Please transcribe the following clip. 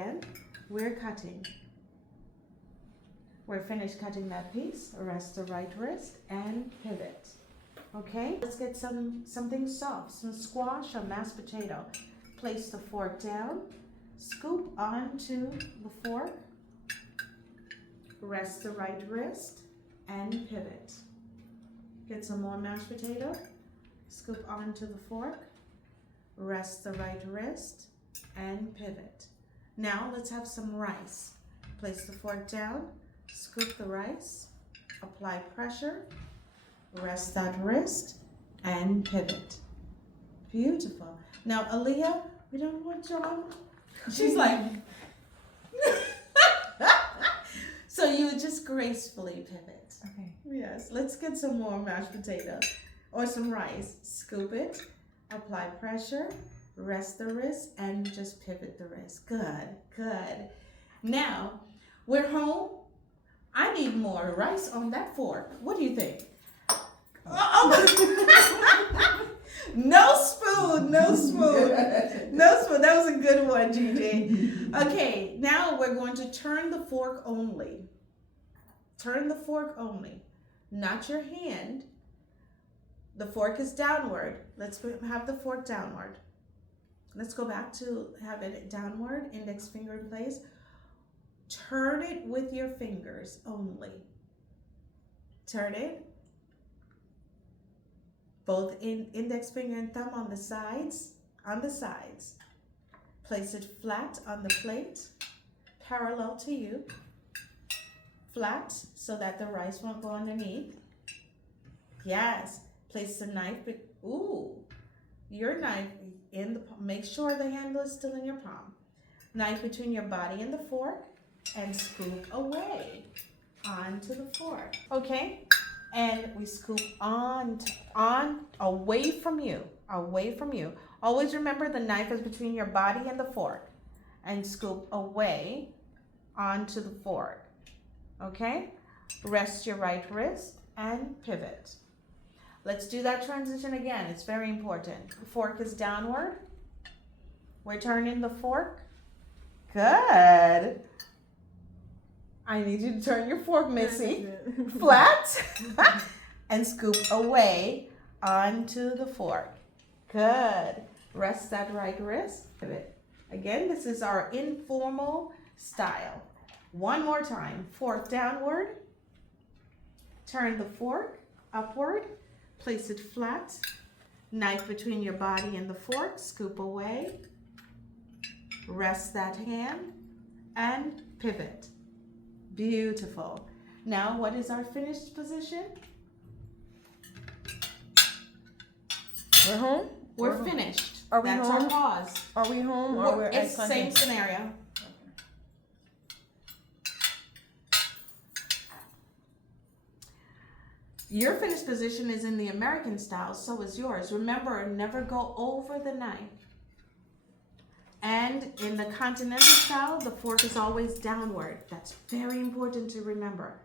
And we're cutting. We're finished cutting that piece. Rest the right wrist and pivot. Okay, let's get something soft, some squash or mashed potato. Place the fork down, scoop onto the fork, rest the right wrist, and pivot. Get some more mashed potato, scoop onto the fork, rest the right wrist, and pivot. Now let's have some rice. Place the fork down, scoop the rice, apply pressure, rest that wrist, and pivot. Beautiful. Now, Aaliyah, we don't want John. She's like, so you just gracefully pivot. Okay. Yes, let's get some more mashed potato or some rice. Scoop it, apply pressure, rest the wrist, and just pivot the wrist. Good, good. Now, we're home. I need more rice on that fork. What do you think? Oh. No spoon, no spoon. No spoon. That was a good one, Gigi. Okay, now we're going to turn the fork only. Turn the fork only, not your hand. The fork is downward. Let's have the fork downward. Let's go back to have it downward, index finger in place. Turn it with your fingers only. Turn it. Both index finger and thumb on the sides. Place it flat on the plate, parallel to you. Flat so that the rice won't go underneath. Yes. Place the knife. Your knife in the palm. Make sure the handle is still in your palm. Knife between your body and the fork, and scoop away onto the fork. Okay. And we scoop on away from you. Always remember the knife is between your body and the fork, and scoop away onto the fork. Okay? Rest your right wrist and pivot. Let's do that transition again. It's very important. The fork is downward. We're turning the fork. Good. I need you to turn your fork, Missy. Flat. And scoop away onto the fork. Good. Rest that right wrist. Pivot. Again, this is our informal style. One more time. Fork downward. Turn the fork upward. Place it flat. Knife between your body and the fork. Scoop away. Rest that hand and pivot. Beautiful. Now, what is our finished position? We're home? We're finished. Are we That's home? our pause. Are we home or we're It's the same scenario. Your finished position is in the American style, so is yours. Remember, never go over the knife. And in the Continental style, the fork is always downward. That's very important to remember.